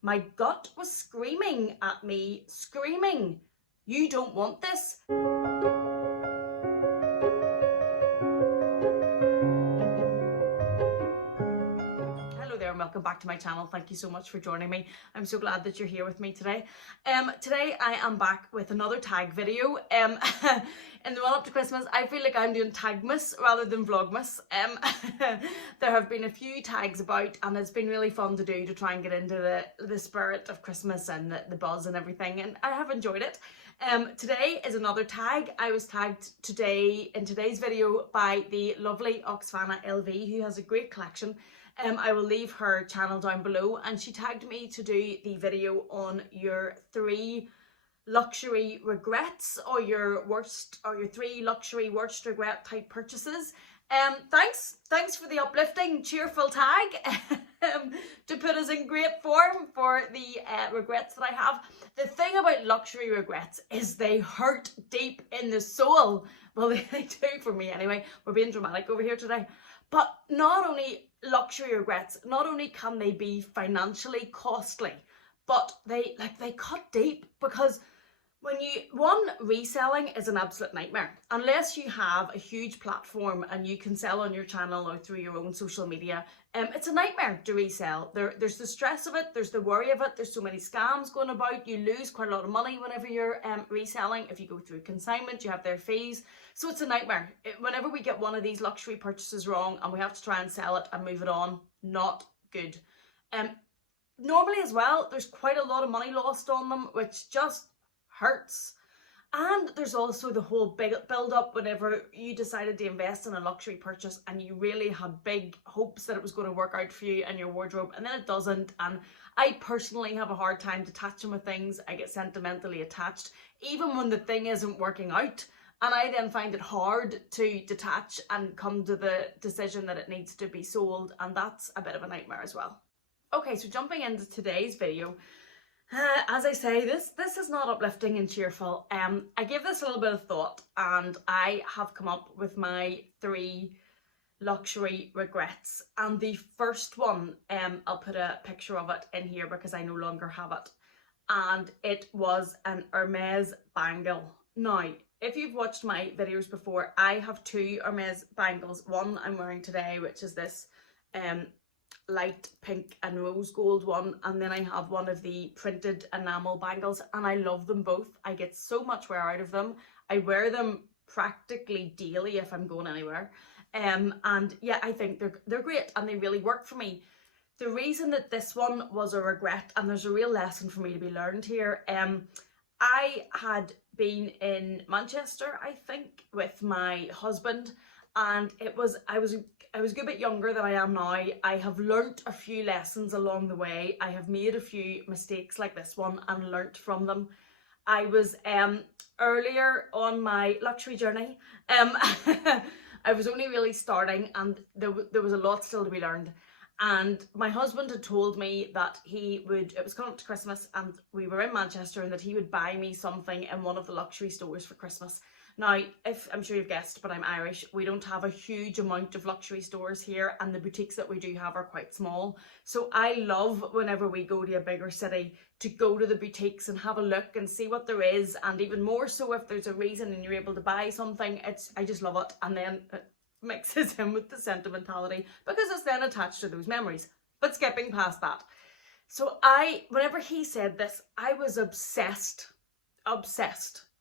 My gut was screaming at me, screaming, you don't want this. Welcome back to my channel. Thank you so much for joining me. I'm so glad that you're here with me today. Today I am back with another tag video. In the run up to Christmas, I feel like I'm doing Tagmas rather than Vlogmas. There have been a few tags about, and it's been really fun to do, to try and get into the spirit of Christmas and the buzz and everything, and I have enjoyed it. Today is another tag. I was tagged today in today's video by the lovely Oksana LV, who has a great collection. I will leave her channel down below, and she tagged me to do the video on your 3 luxury regrets, or your 3 luxury worst regret type purchases. Thanks for the uplifting, cheerful tag to put us in great form for the regrets that I have. The thing about luxury regrets is they hurt deep in the soul. Well, they do for me anyway. We're being dramatic over here today. But not only luxury regrets, not only can they be financially costly, but they cut deep, because reselling is an absolute nightmare. Unless you have a huge platform and you can sell on your channel or through your own social media, it's a nightmare to resell. There's the stress of it, there's the worry of it, there's so many scams going about, you lose quite a lot of money whenever you're reselling. If you go through consignment, you have their fees. So it's a nightmare. Whenever we get one of these luxury purchases wrong and we have to try and sell it and move it on, not good. Normally as well, there's quite a lot of money lost on them, which just hurts. And there's also the whole big build up whenever you decided to invest in a luxury purchase and you really had big hopes that it was going to work out for you and your wardrobe, and then it doesn't. And I personally have a hard time detaching with things. I get sentimentally attached even when the thing isn't working out, and I then find it hard to detach and come to the decision that it needs to be sold, and that's a bit of a nightmare as well. Okay, so jumping into today's video, as I say, this is not uplifting and cheerful. I gave this a little bit of thought, and I have come up with my 3 luxury regrets. And the first one, I'll put a picture of it in here because I no longer have it. And it was an Hermes bangle. Now, if you've watched my videos before, I have 2 Hermes bangles. One I'm wearing today, which is this light pink and rose gold one, and then I have one of the printed enamel bangles, and I love them both. I get so much wear out of them. I wear them practically daily if I'm going anywhere, and yeah, I think they're great and they really work for me. The reason that this one was a regret, and there's a real lesson for me to be learned here, I had been in Manchester, I think, with my husband, and I was a good bit younger than I am now. I have learnt a few lessons along the way. I have made a few mistakes like this one and learnt from them. I was earlier on my luxury journey. I was only really starting, and there was a lot still to be learned. And my husband had told me that it was coming up to Christmas and we were in Manchester, and that he would buy me something in one of the luxury stores for Christmas. Now, I'm sure you've guessed, but I'm Irish. We don't have a huge amount of luxury stores here, and the boutiques that we do have are quite small. So I love, whenever we go to a bigger city, to go to the boutiques and have a look and see what there is, and even more so if there's a reason and you're able to buy something. I just love it, and then it mixes in with the sentimentality because it's then attached to those memories. But skipping past that, so whenever he said this, I was obsessed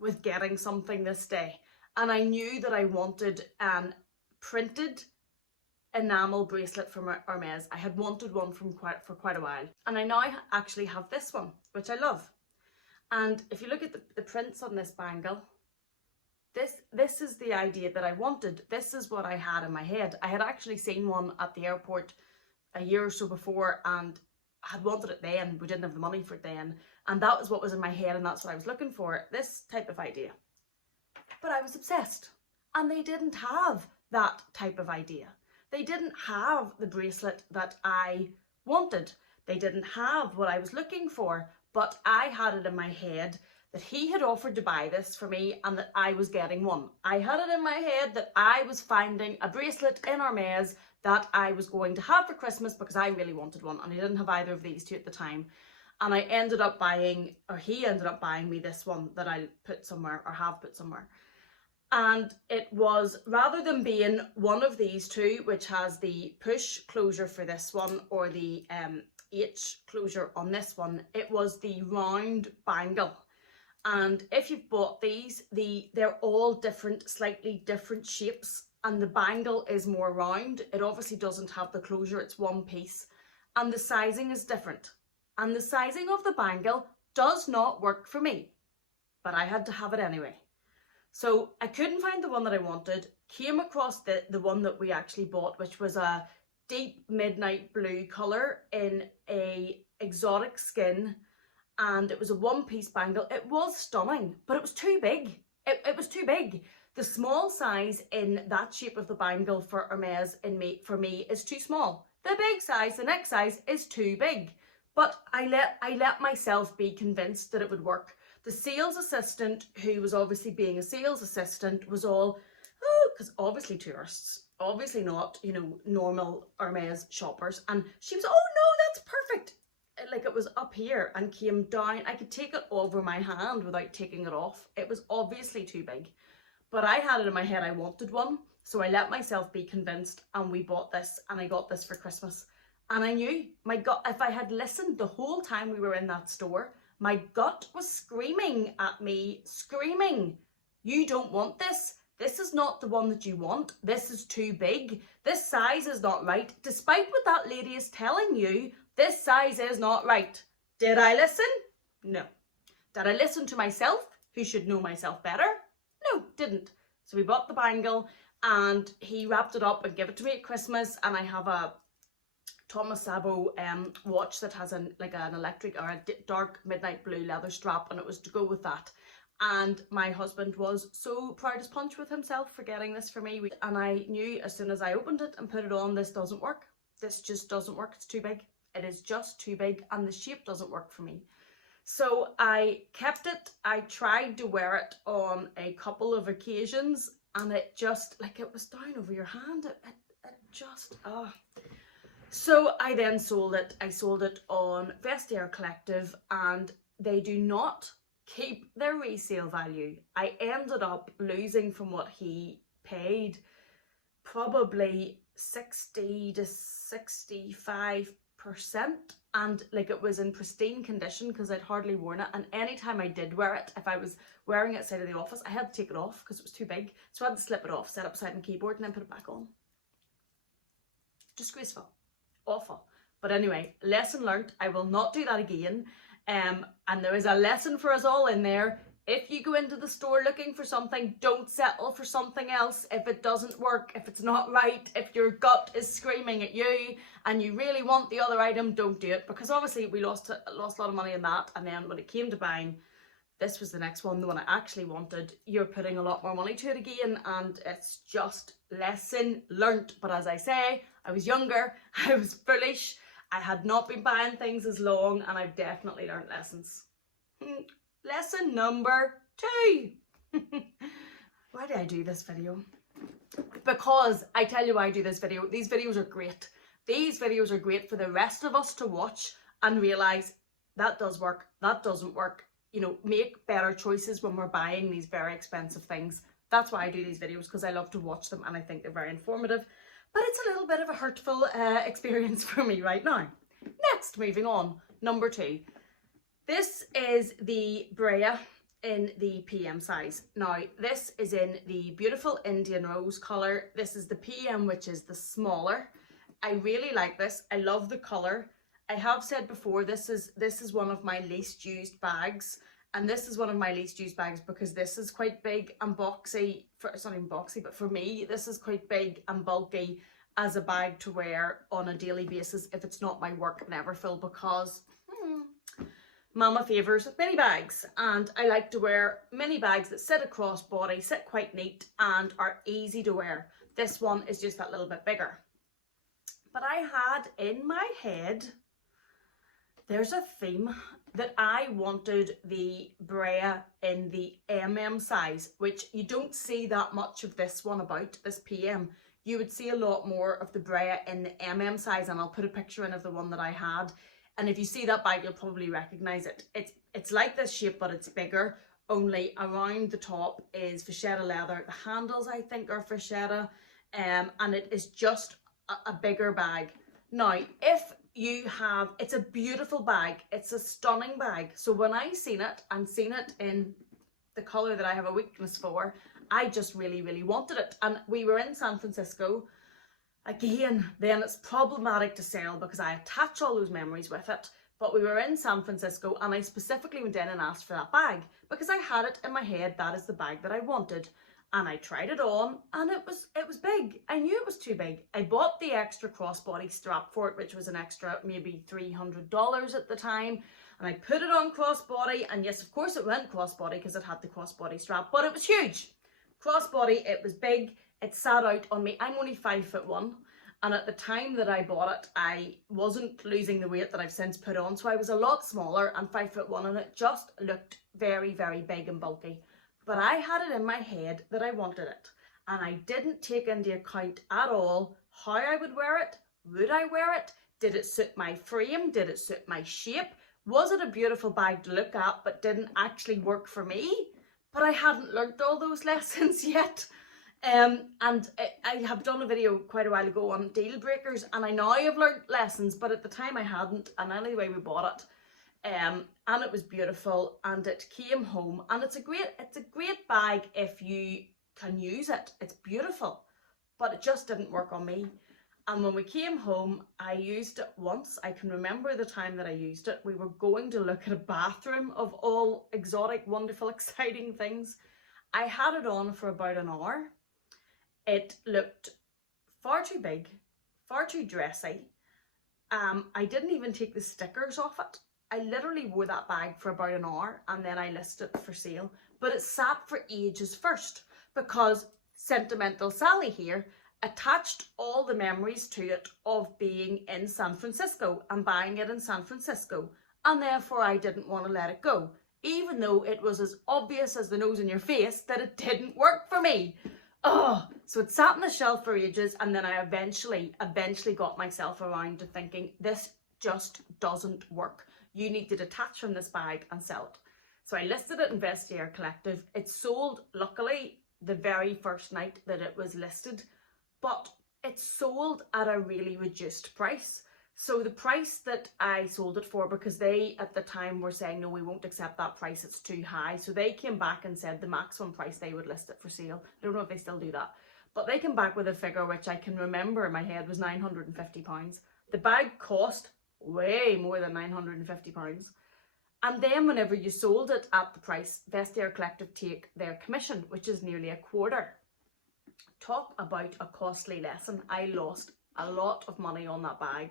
with getting something this day, and I knew that I wanted an printed enamel bracelet from Hermes. I had wanted one for quite a while, and I now actually have this one, which I love. And if you look at the prints on this bangle, this is the idea that I wanted. This is what I had in my head. I had actually seen one at the airport a year or so before, and I had wanted it then. We didn't have the money for it then, and that was what was in my head, and that's what I was looking for, this type of idea. But I was obsessed, and they didn't have that type of idea. They didn't have the bracelet that I wanted. They didn't have what I was looking for, but I had it in my head that he had offered to buy this for me and that I was getting one. I had it in my head that I was finding a bracelet in Hermes that I was going to have for Christmas because I really wanted one, and I didn't have either of these two at the time. And I ended up buying, or he ended up buying me this one that I put somewhere, or have put somewhere. And it was, rather than being one of these two, which has the push closure for this one, or the H closure on this one, it was the round bangle. And if you've bought these, they're all different, slightly different shapes, and the bangle is more round. It obviously doesn't have the closure, it's one piece, and the sizing is different. And the sizing of the bangle does not work for me, but I had to have it anyway. So I couldn't find the one that I wanted, came across the one that we actually bought, which was a deep midnight blue colour in a exotic skin, and it was a one-piece bangle. It was stunning, but it was too big. It was too big. The small size in that shape of the bangle for Hermes for me is too small. The big size, the next size, is too big. But I let myself be convinced that it would work. The sales assistant, who was obviously being a sales assistant, was all, oh, because obviously tourists, obviously not, you know, normal Hermes shoppers. And she was, oh no, that's perfect. Like, it was up here and came down. I could take it over my hand without taking it off. It was obviously too big. But I had it in my head I wanted one. So I let myself be convinced, and we bought this, and I got this for Christmas. And I knew, my gut, if I had listened the whole time we were in that store, my gut was screaming at me, screaming, you don't want this. This is not the one that you want. This is too big. This size is not right. Despite what that lady is telling you, this size is not right. Did I listen? No. Did I listen to myself, who should know myself better? No, didn't. So we bought the bangle, and he wrapped it up and gave it to me at Christmas, and I have a Thomas Sabo watch that has an electric or a dark midnight blue leather strap, and it was to go with that. And my husband was so proud as punch with himself for getting this for me. And I knew as soon as I opened it and put it on, this doesn't work. This just doesn't work. It's too big. It is just too big, and the shape doesn't work for me. So I kept it. I tried to wear it on a couple of occasions, and it just, like, it was down over your hand. It just, So I then sold it. I sold it on Vestiaire Collective, and they do not keep their resale value. I ended up losing from what he paid probably 60 to 65%, and like, it was in pristine condition because I'd hardly worn it, and anytime I did wear it, if I was wearing it outside of the office, I had to take it off because it was too big. So I had to slip it off, set it beside my keyboard, and then put it back on. Disgraceful. Awful. But anyway, lesson learnt. I will not do that again. And there is a lesson for us all in there. If you go into the store looking for something, don't settle for something else if it doesn't work, if it's not right, if your gut is screaming at you and you really want the other item, don't do it. Because obviously we lost a lot of money in that, and then when it came to buying, this was the next one, the one I actually wanted, you're putting a lot more money to it again, and it's just lesson learnt. But as I say, I was younger, I was foolish, I had not been buying things as long, and I've definitely learnt lessons. Lesson number 2. Why did I do this video? Because I tell you why I do this video. These videos are great. These videos are great for the rest of us to watch and realise that does work, that doesn't work. You know, make better choices when we're buying these very expensive things. That's why I do these videos, because I love to watch them and I think they're very informative. But it's a little bit of a hurtful experience for me right now. Next, moving on, number 2. This is the Brea in the PM size. Now, this is in the beautiful Indian rose colour. This is the PM, which is the smaller. I really like this. I love the colour. I have said before, this is one of my least used bags. And this is one of my least used bags because this is quite big and boxy. It's not even boxy, but for me, this is quite big and bulky as a bag to wear on a daily basis if it's not my work Neverfull, because Mama favours mini bags, and I like to wear mini bags that sit across body, sit quite neat and are easy to wear. This one is just that little bit bigger. But I had in my head, there's a theme that I wanted the Brea in the MM size, which you don't see that much of this one about, this PM. You would see a lot more of the Brea in the MM size, and I'll put a picture in of the one that I had. And if you see that bag, you'll probably recognize it. It's like this shape, but it's bigger. Only around the top is vachetta leather. The handles, I think, are vachetta. And it is just a bigger bag. Now, if you have, it's a beautiful bag. It's a stunning bag. So when I seen it and seen it in the color that I have a weakness for, I just really, really wanted it. And we were in San Francisco. Again, then it's problematic to sell because I attach all those memories with it. But we were in San Francisco and I specifically went in and asked for that bag because I had it in my head, that is the bag that I wanted. And I tried it on and it was big. I knew it was too big. I bought the extra crossbody strap for it, which was an extra maybe $300 at the time. And I put it on crossbody, and yes, of course it went crossbody because it had the crossbody strap, but it was huge. Crossbody, it was big. It sat out on me. I'm only 5'1", and at the time that I bought it, I wasn't losing the weight that I've since put on, so I was a lot smaller and 5'1", and it just looked very, very big and bulky. But I had it in my head that I wanted it, and I didn't take into account at all how I would wear it. Would I wear it? Did it suit my frame? Did it suit my shape? Was it a beautiful bag to look at but didn't actually work for me? But I hadn't learnt all those lessons yet. And I have done a video quite a while ago on deal breakers, and I now have learnt lessons, but at the time I hadn't. And anyway, we bought it. And it was beautiful, and it came home, and it's a great bag if you can use it. It's beautiful, but it just didn't work on me. And when we came home, I used it once. I can remember the time that I used it. We were going to look at a bathroom of all exotic, wonderful, exciting things. I had it on for about an hour. It looked far too big, far too dressy. I didn't even take the stickers off it. I literally wore that bag for about an hour and then I listed it for sale. But it sat for ages first because Sentimental Sally here attached all the memories to it of being in San Francisco and buying it in San Francisco. And therefore I didn't want to let it go, even though it was as obvious as the nose in your face that it didn't work for me. Oh, so it sat on the shelf for ages, and then I eventually got myself around to thinking, this just doesn't work. You need to detach from this bag and sell it. So I listed it in Vestiaire Collective. It sold, luckily, the very first night that it was listed, but it sold at a really reduced price. So the price that I sold it for, because they at the time were saying, no, we won't accept that price, it's too high. So they came back and said the maximum price they would list it for sale. I don't know if they still do that. But they came back with a figure which I can remember in my head was £950. The bag cost way more than £950. And then whenever you sold it at the price, Vestiaire Collective take their commission, which is nearly a quarter. Talk about a costly lesson. I lost a lot of money on that bag.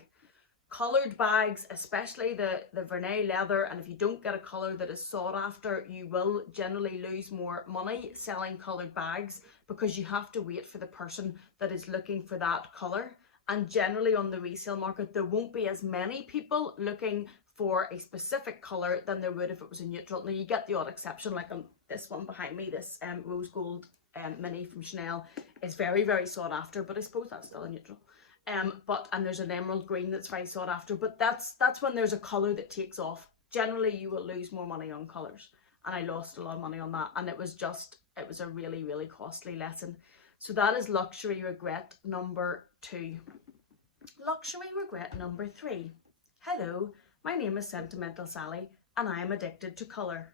Coloured bags, especially the Vernay leather, and if you don't get a colour that is sought after, you will generally lose more money selling coloured bags because you have to wait for the person that is looking for that colour. And generally on the resale market, there won't be as many people looking for a specific colour than there would if it was a neutral. Now you get the odd exception, like on this one behind me, this rose gold mini from Chanel is very, very sought after, but I suppose that's still a neutral. And there's an emerald green that's very sought after, but that's when there's a colour that takes off. Generally you will lose more money on colours, and I lost a lot of money on that, and it was a really, really costly lesson. So that is luxury regret number 2. Luxury regret number 3. Hello, my name is Sentimental Sally and I am addicted to colour.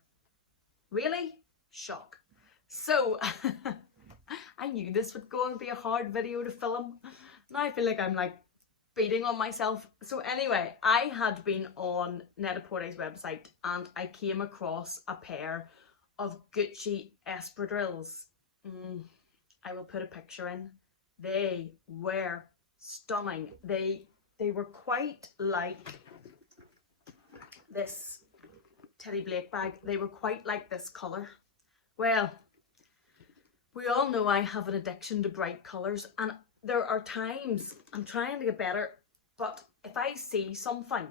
Really? Shock. So I knew this would go and be a hard video to film. Now I feel like I'm like beating on myself. So anyway, I had been on Net-a-Porter's website and I came across a pair of Gucci espadrilles. I will put a picture in. They were stunning. They were quite like this Teddy Blake bag. They were quite like this colour. Well, we all know I have an addiction to bright colours, and there are times I'm trying to get better, but if I see something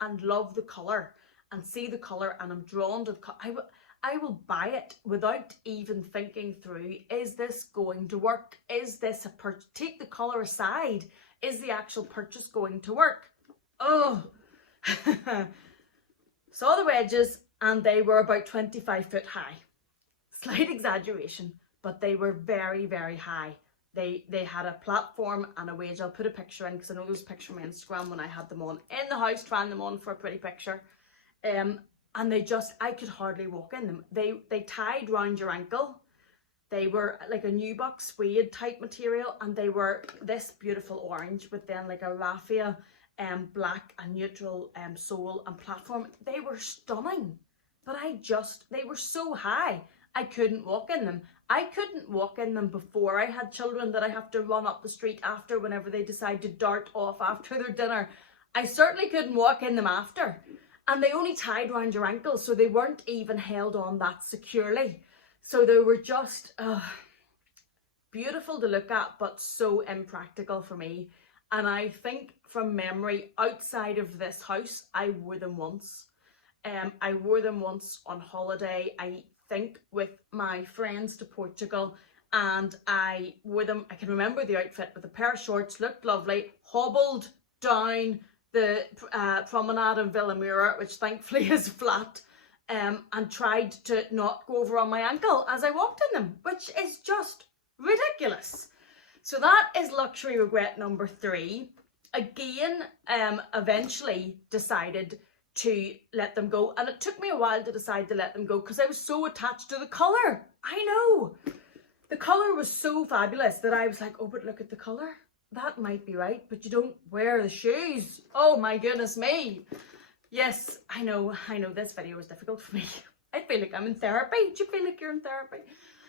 and love the colour and see the colour and I'm drawn to the colour, I will buy it without even thinking through, is this going to work? Is this a purchase? Take the colour aside, is the actual purchase going to work? Oh, Saw the wedges and they were about 25 foot high. Slight exaggeration, but they were very, very high. They had a platform and a wedge. I'll put a picture in because I know there was a picture on my Instagram when I had them on in the house, trying them on for a pretty picture. And they just, I could hardly walk in them. They tied round your ankle. They were like a nubuck suede type material, and they were this beautiful orange with then like a raffia black and neutral sole and platform. They were stunning, but they were so high I couldn't walk in them. I couldn't walk in them before I had children that I have to run up the street after whenever they decide to dart off after their dinner. I certainly couldn't walk in them after. And they only tied around your ankles, so they weren't even held on that securely. So they were just beautiful to look at, but so impractical for me. And I think from memory, outside of this house, I wore them once. I wore them once on holiday, I think with my friends to Portugal, and I wore them. I can remember the outfit with a pair of shorts, looked lovely, hobbled down the promenade in Villamura, which thankfully is flat, and tried to not go over on my ankle as I walked in them, which is just ridiculous. So that is luxury regret number 3. Again, eventually decided to let them go, and it took me a while to decide to let them go because I was so attached to the colour. I know, the colour was so fabulous that I was like, oh, but look at the colour. That might be right, but you don't wear the shoes. Oh my goodness me. Yes, I know this video is difficult for me. I feel like I'm in therapy. Do you feel like you're in therapy?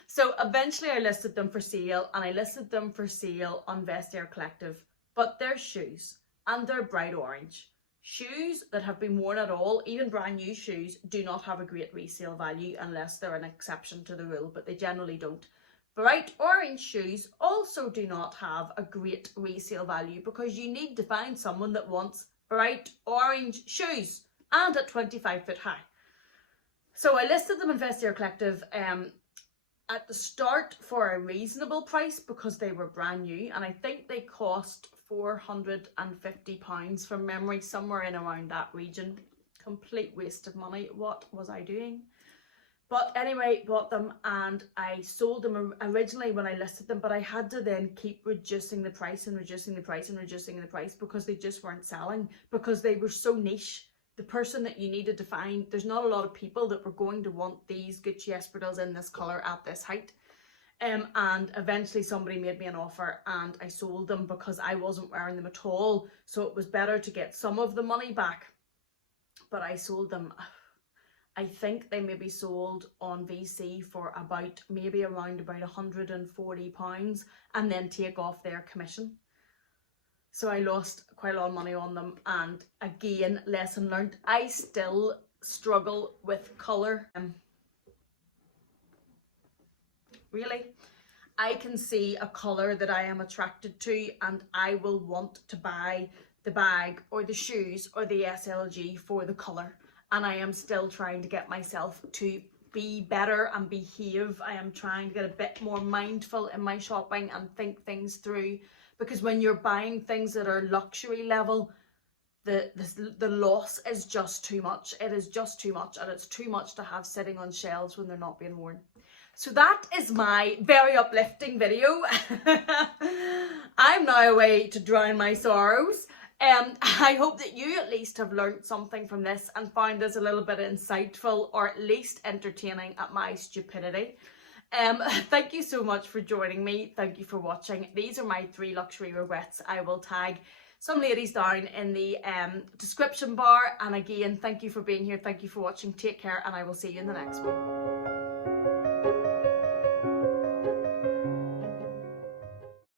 So eventually I listed them for sale, and I listed them for sale on Vestiaire Collective, but they're shoes and they're bright orange. Shoes that have been worn at all, even brand new shoes, do not have a great resale value unless they're an exception to the rule, but they generally don't. Bright orange shoes also do not have a great resale value because you need to find someone that wants bright orange shoes and at 25 foot high. So I listed them in Vestiaire Collective at the start for a reasonable price because they were brand new, and I think they cost £450 from memory, somewhere in around that region. Complete waste of money. What was I doing? But anyway, bought them and I sold them originally when I listed them, but I had to then keep reducing the price and reducing the price and reducing the price because they just weren't selling, because they were so niche. The person that you needed to find, there's not a lot of people that were going to want these Gucci espadrilles in this colour at this height. And eventually somebody made me an offer and I sold them because I wasn't wearing them at all. So it was better to get some of the money back. But I sold them. I think they maybe sold on VC for about maybe around about £140 and then take off their commission. So I lost quite a lot of money on them, and again, lesson learned. I still struggle with colour. Really, I can see a colour that I am attracted to and I will want to buy the bag or the shoes or the SLG for the colour. And I am still trying to get myself to be better and behave. I am trying to get a bit more mindful in my shopping and think things through, because when you're buying things that are luxury level, the loss is just too much. It is just too much, and it's too much to have sitting on shelves when they're not being worn. So that is my very uplifting video. I'm now away to drown my sorrows. I hope that you at least have learned something from this and found this a little bit insightful, or at least entertaining at my stupidity. Thank you so much for joining me. Thank you for watching. These are my 3 luxury regrets. I will tag some ladies down in the description bar. And again, thank you for being here. Thank you for watching. Take care, and I will see you in the next one.